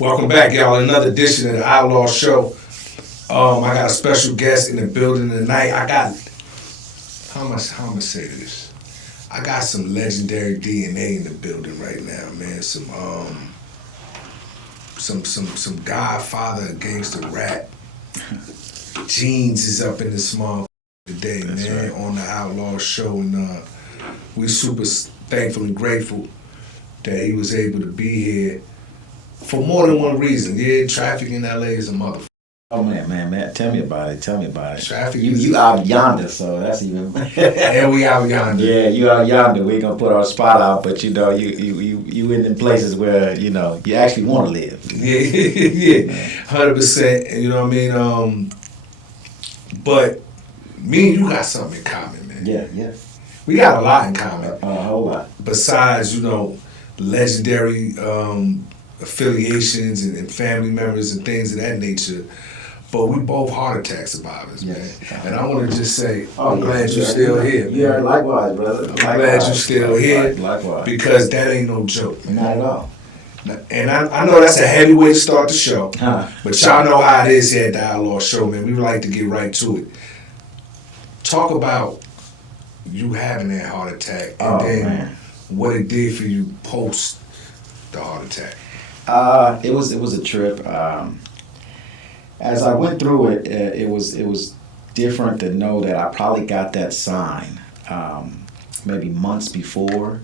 Welcome back, y'all. Another edition of the Outlaw Show. I got a special guest in the building tonight. I got how I'ma say this? I got some legendary DNA in the building right now, man. Some Godfather gangster rap. Jeans is up in this small today, That's man, right. on the Outlaw Show, and we super thankful and grateful that he was able to be here for more than one reason. Yeah, traffic in LA is a mother. Oh man, tell me about it. Tell me about it. Traffic You is, you out yonder, so that's even. and we out yonder. Yeah, you out yonder. We ain't gonna put our spot out, but you know, you in the places where you know you actually want to live. Yeah, yeah, 100%. You know what I mean? But me and you got something in common, man. Yeah, We got a lot in common. a whole lot. Besides, legendary affiliations and family members and things of that nature. But we both heart attack survivors, man. Yes. And I want to just say, Oh, I'm yeah. glad you're still here, man. Yeah, likewise, brother. I'm glad you're still here Likewise. because that ain't no joke, man. Not at all. And I know that's a heavy way to start the show, Huh. but y'all know how it is here at the Outlaw Show, man. We would like to get right to it. Talk about you having that heart attack and Oh, then man. what it did for you post the heart attack. It was a trip. As I went through it, it was different to know that I probably got that sign maybe months before.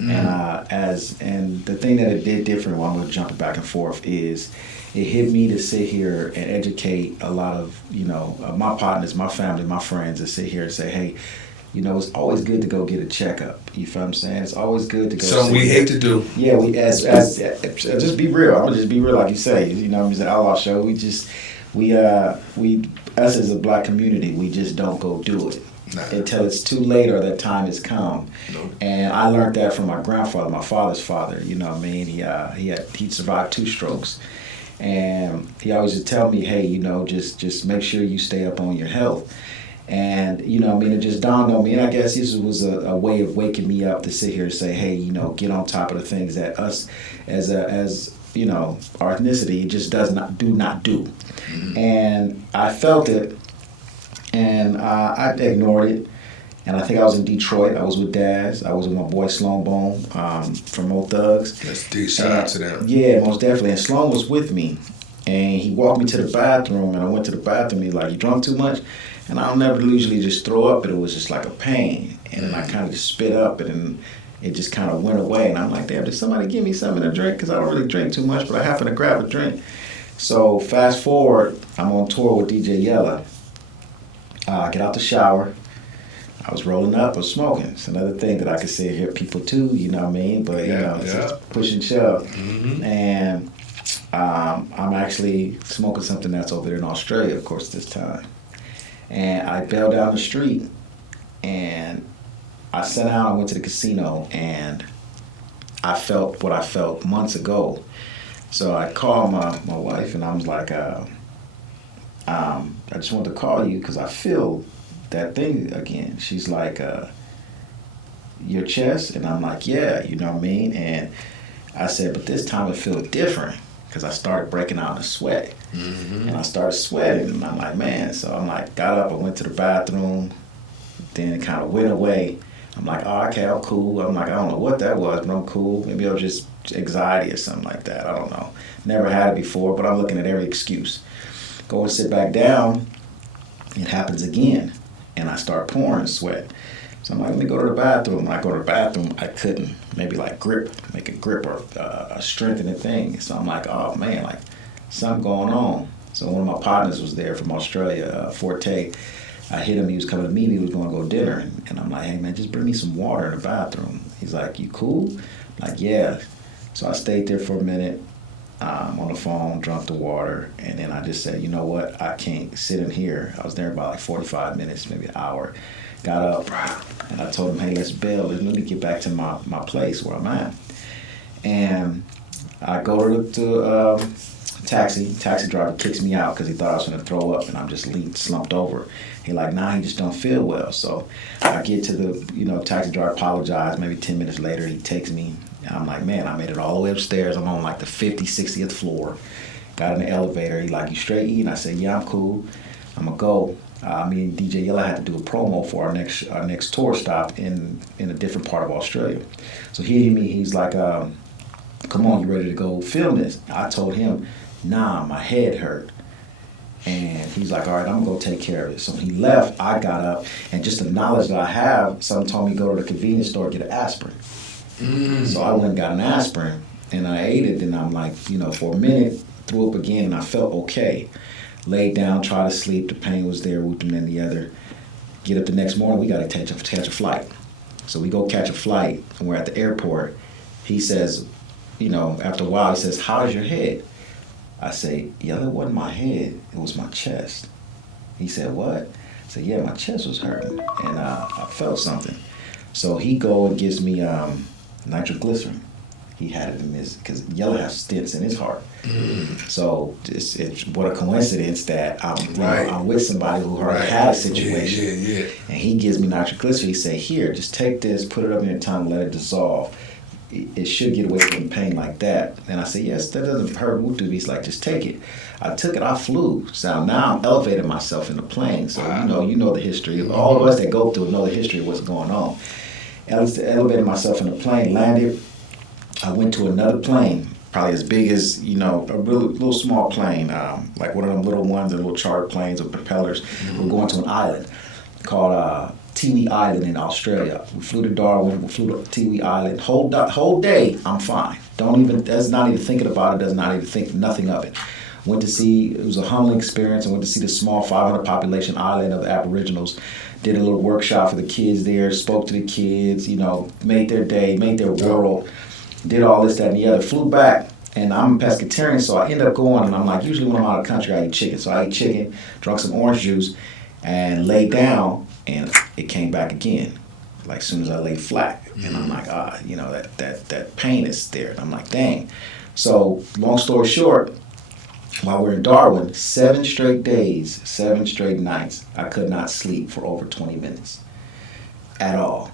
And the thing that it did different, while I'm going to jump back and forth, is it hit me to sit here and educate a lot of my partners, my family, my friends, to sit here and say, hey, it's always good to go get a checkup. You feel what I'm saying? It's always good to go. Something we hate to do. Yeah, we as just be real. I'm gonna just be real, like you say. It's an outlaw show. We us as a black community, we just don't go do it until it's too late or that time has come. Nope. And I learned that from my grandfather, my father's father. You know what I mean? He survived 2 strokes, and he always would tell me, hey, just make sure you stay up on your health. And it just dawned on me, and I guess this was a way of waking me up to sit here and say, hey, get on top of the things that us as our ethnicity just do not do. Mm-hmm. And I felt it, and I ignored it. And I think I was in Detroit. I was with Daz. I was with my boy Sloan Bone from Old Thugs. That's deep. Shout out to them. Yeah, most definitely. And Sloan was with me, and he walked me to the bathroom, and I went to the bathroom. He's like, "You drunk too much?" And I don't never usually just throw up, but it was just like a pain. And then I kind of just spit up, and then it just kind of went away. And I'm like, damn, did somebody give me something to drink? Because I don't really drink too much, but I happen to grab a drink. So fast forward, I'm on tour with DJ Yella. I get out the shower. I was rolling up, I was smoking. It's another thing that I could say here, people too, you know what I mean? But, it's just push and shove. Mm-hmm. And I'm actually smoking something that's over there in Australia, of course, this time. And I fell down the street, and I sat down, I went to the casino, and I felt what I felt months ago. So I called my wife, and I was like, I just wanted to call you because I feel that thing again. She's like, your chest? And I'm like, yeah, you know what I mean? And I said, but this time it feels different because I started breaking out in a sweat. Mm-hmm. And I started sweating, and I'm like, man. So I'm like, got up, I went to the bathroom, then it kind of went away. I'm like, oh, okay, I'm cool. I'm like, I don't know what that was, but I'm cool. Maybe it was just anxiety or something like that. I don't know. Never had it before, but I'm looking at every excuse. Go and sit back down, it happens again, and I start pouring sweat. So I'm like, let me go to the bathroom. When I go to the bathroom, I couldn't maybe like make a grip or a strengthening thing. So I'm like, oh man, like something going on. So one of my partners was there from Australia, Forte. I hit him, he was coming to meet me, he was going to go dinner. And I'm like, hey man, just bring me some water in the bathroom. He's like, you cool? I'm like, yeah. So I stayed there for a minute on the phone, drank the water, and then I just said, you know what, I can't sit in here. I was there about like 45 minutes, maybe an hour. Got up, and I told him, hey, let's bail. Let me get back to my place where I'm at. And I go to the taxi. Taxi driver kicks me out because he thought I was going to throw up, and I'm just slumped over. He like, nah, he just don't feel well. So I get to the, taxi driver apologized. Maybe 10 minutes later, he takes me And I'm like, man, I made it all the way upstairs. I'm on like the 60th floor. Got in the elevator. He like, you straight eating? I said, yeah, I'm cool. I'm gonna go. Me and DJ Yella had to do a promo for our next tour stop in a different part of Australia. So he hit me. He's like, come on, you ready to go film this? I told him, nah, my head hurt. And he's like, all right, I'm gonna go take care of it. So when he left, I got up, and just the knowledge that I have, someone told me to go to the convenience store and get an aspirin. So I went and got an aspirin, and I ate it, and I'm like, for a minute, threw up again, and I felt okay. Laid down, tried to sleep, the pain was there, whooped and the other. Get up the next morning, we gotta catch a flight. So we go catch a flight, and we're at the airport. He says, after a while, he says, how's your head? I say, yeah, that wasn't my head, it was my chest. He said, what? I said, yeah, my chest was hurting, and I felt something. So he go and gives me nitroglycerin. He had it in his, because Yellow has stents in his heart. So it's what a coincidence that I'm with somebody who already had a situation. And he gives me nitroglycerin. He say, here, just take this, put it up in your tongue, let it dissolve. It should get away from pain like that. And I said, yes, that doesn't hurt. He's like, just take it. I took it, I flew. So now I'm elevating myself in the plane. So you know the history. All of us that go through know the history of what's going on. Elevated myself in the plane, landed. I went to another plane, probably as big as, a really little small plane, like one of them little ones, the little charter planes with propellers. We're going to an island called Tiwi Island in Australia. We flew to Darwin, we flew to Tiwi Island. Whole day, I'm fine. That's not even thinking about it, does not even think nothing of it. Went to see, it was a humbling experience. I went to see the small 500 population island of the Aboriginals. Did a little workshop for the kids there, spoke to the kids, made their day, made their world. Did all this, that, and the other. Flew back, and I'm a pescatarian, so I end up going, and I'm like, usually when I'm out of the country, I eat chicken. So I ate chicken, drank some orange juice, and laid down, and it came back again, like as soon as I laid flat. And I'm like, that pain is there. And I'm like, dang. So long story short, while we're in Darwin, 7 straight days, 7 straight nights, I could not sleep for over 20 minutes at all.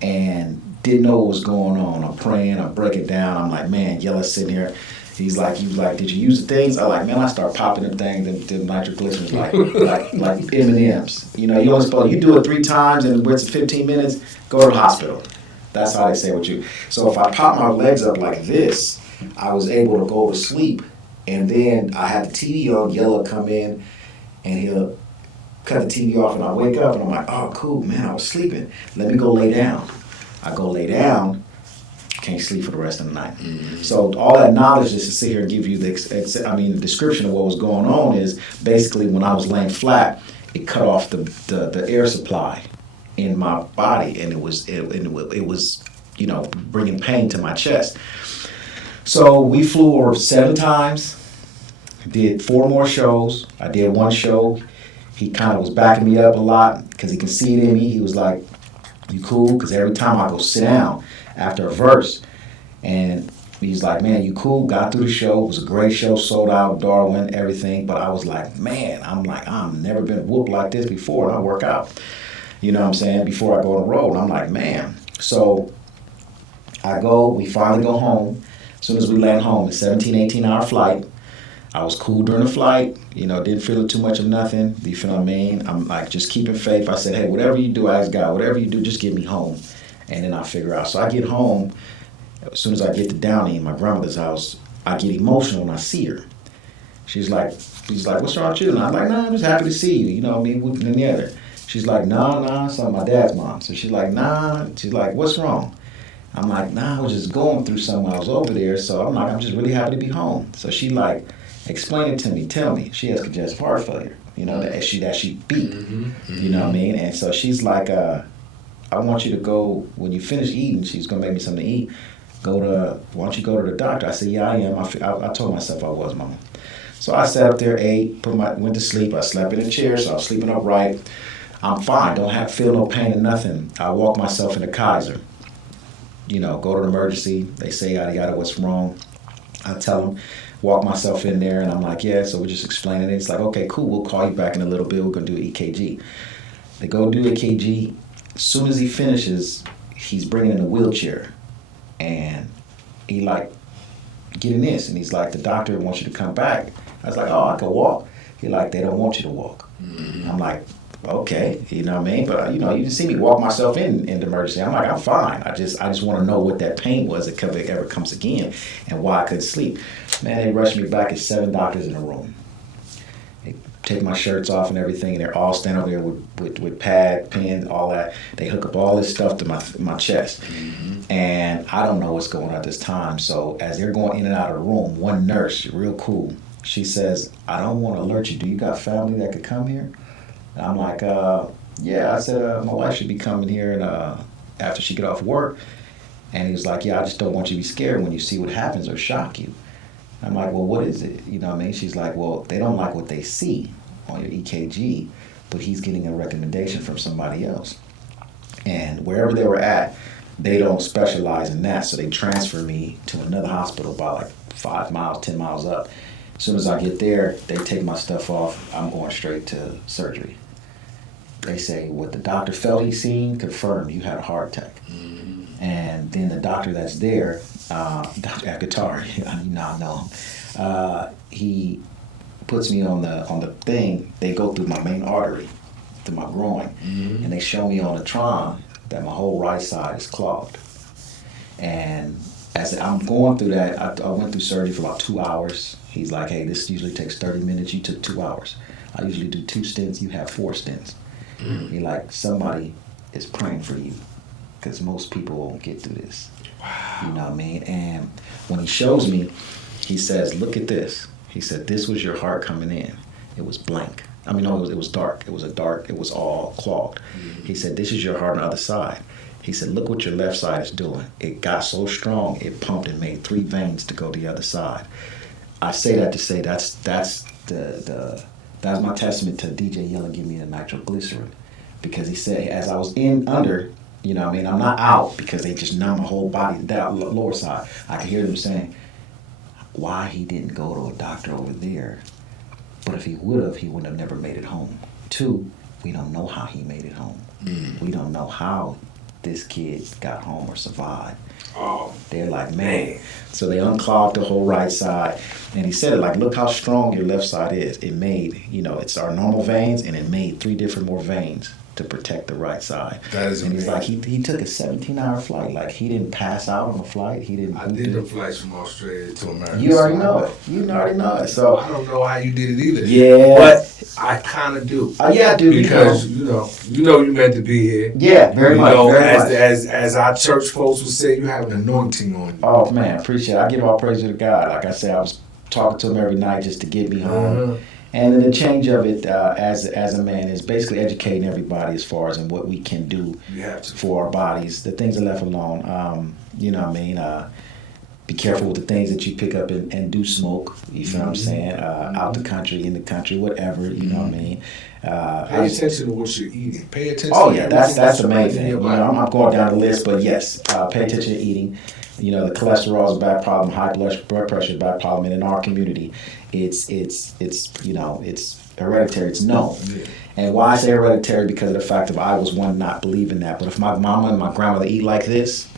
And didn't know what was going on. I'm praying, I break it down. I'm like, man, Yella's sitting here. He was like, did you use the things? I'm like, man, I start popping them things, them nitroglycerins like M&Ms. You only supposed, you do it 3 times and it's 15 minutes, go to the hospital. That's how they say with you. So if I pop my legs up like this, I was able to go to sleep. And then I had the TV on, Yella come in, and he'll cut the TV off, and I wake up, and I'm like, oh, cool, man, I was sleeping. Let me go lay down. I go lay down, can't sleep for the rest of the night. So all that knowledge just to sit here and give you the description of what was going on is basically when I was laying flat, it cut off the air supply in my body, and it was bringing pain to my chest. So we flew over 7 times, did 4 more shows. I did 1 show. He kind of was backing me up a lot because he can see it in me. He was like, you cool? Because every time I go sit down after a verse, and he's like, man, you cool? Got through the show. It was a great show, sold out, Darwin, everything. But I was like, man, I've never been whooped like this before, and I work out. You know what I'm saying? Before I go on the road. And I'm like, man. So we finally go home. As soon as we land home, it's 17, 18-hour flight. I was cool during the flight, didn't feel it too much of nothing. Do you feel what I mean? I'm like, just keeping faith. I said, hey, whatever you do, I ask God, whatever you do, just get me home. And then I'll figure out. So I get home. As soon as I get to Downey, my grandmother's house, I get emotional when I see her. She's like, what's wrong with you? And I'm like, nah, I'm just happy to see you. Me whooping in the other. She's like, nah, it's my dad's mom. So she's like, nah. She's like, what's wrong? I'm like, nah, I was just going through something when I was over there. So I'm like, I'm just really happy to be home. So she like, explain it to me, tell me. She has congestive heart failure, that she beat, you know what I mean? And so she's like, I want you to go, when you finish eating, she's going to make me something to eat, why don't you go to the doctor? I said, yeah, I am. I told myself I was, mama. So I sat up there, ate, went to sleep. I slept in a chair, so I was sleeping upright. I'm fine, don't feel no pain or nothing. I walk myself into Kaiser. Go to the emergency. They say, yada, yada, what's wrong? I tell them, walk myself in there, and I'm like, yeah, so we're just explaining it. It's like, okay, cool, we'll call you back in a little bit. We're going to do an EKG. They go do EKG. As soon as he finishes, he's bringing in a wheelchair. And He like, get in this. And he's like, the doctor wants you to come back. I was like, oh, I can walk. He like, they don't want you to walk. I'm like, okay, you know what I mean? But, you know, you can see me walk myself in the emergency. I'm like, I'm fine. I just want to know what that pain was if it ever comes again and why I couldn't sleep. Man, they rushed me back. It's 7 doctors in the room. They take my shirts off and everything, and they're all standing over there with pad, pen, all that. They hook up all this stuff to my chest. And I don't know what's going on at this time. So as they're going in and out of the room, one nurse, real cool, she says, I don't want to alert you. Do you got family that could come here? And I'm like, yeah. I said, my wife should be coming here and after she get off work. And he was like, yeah, I just don't want you to be scared when you see what happens or shock you. I'm like, well, what is it? You know what I mean? She's like, well, they don't like what they see on your EKG, but he's getting a recommendation from somebody else. And wherever they were at, they don't specialize in that, so they transfer me to another hospital about like 5 miles, 10 miles up. As soon as I get there, they take my stuff off. I'm going straight to surgery. They say what the doctor felt he seen confirmed you had a heart attack. And then the doctor that's there, Dr. Akatar, you know him, he puts me on the thing. They go through my main artery, through my groin, and they show me on the tron that my whole right side is clogged. And as I'm going through that, I went through surgery for about 2 hours. He's like, hey, this usually takes 30 minutes. You took 2 hours. I usually do 2 stents. You have 4 stents. He like, somebody is praying for you because most people won't get through this. Wow. You know what I mean? And when he shows me, he says, look at this. He said, this was your heart coming in. It was blank. I mean, no, it was dark. It was all clogged. He said, this is your heart on the other side. He said, look what your left side is doing. It got so strong, it pumped and made 3 veins to go the other side. I say that to say that's my testament to DJ Yella giving me the nitroglycerin. Because he said, as I was under, you know what I mean, I'm not out because they just numb my whole body, that lower side. I could hear them saying, why he didn't go to a doctor over there. But if he would have, he would have never made it home. 2, we don't know how he made it home. We don't know how this kid got home or survived. Oh, they're like, man. So they unclogged the whole right side. And he said it like, look how strong your left side is. It made, you know, it's our normal veins, and it made 3 different more veins to protect the right side. That is amazing. And he's like, he took a 17-hour flight. Like, he didn't pass out on the flight. He didn't. I did the flights from Australia to America. You already know it. You already know it. So I don't know how you did it either. Yeah. But I kind of do. Yeah, I do. Because you know you meant to be here. Yeah, very much. Very much. As our church folks would say, you have an anointing on you. Oh man, appreciate it. I give all praise to God. Like I said, I was talking to him every night just to get me home. And then the change of it as a man is basically educating everybody as far as in what we can do for our bodies. The things are left alone. You know what I mean? Be careful with the things that you pick up and do smoke. You feel what I'm saying? Out the country, in the country, whatever. You know what I mean? Pay attention to what you're eating. Pay attention. Oh yeah, that's the main thing. You know, I'm not going down the list, but yes, pay attention to eating. You know, the cholesterol is a bad problem, high blood pressure is a bad problem, and in our community, it's you know, it's hereditary. It's known. Yeah. And why I say hereditary, because of the fact that I was one not believing that. But if my mama and my grandmother eat like this,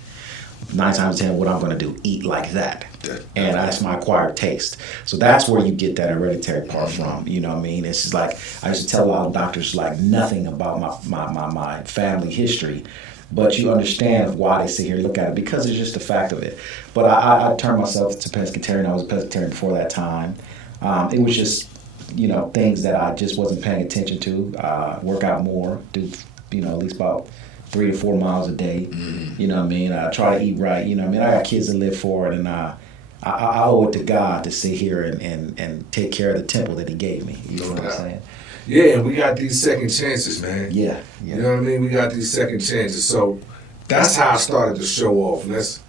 9 times 10, what I'm going to do, eat like that. And that's my acquired taste. So that's where you get that hereditary part from. You know what I mean? It's just like, I used to tell a lot of doctors like nothing about my family history. But you understand why they sit here and look at it, because it's just a fact of it. But I turned myself to pescatarian. I was a pescatarian before that time. It was just, you know, things that I just wasn't paying attention to. Work out more, do, you know, at least about 3 to 4 miles a day. You know what I mean? I try to eat right. You know what I mean? I got kids to live for, and I owe it to God to sit here and take care of the temple that He gave me. You know what I'm saying? Yeah, and we got these second chances, man. Yeah. You know what I mean? We got these second chances. So that's how I started the show off. Let's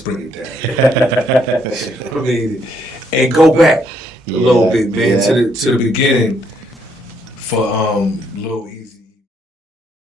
bring it down. I mean, and go back a little bit, man, to the beginning for Lil Eazy-E.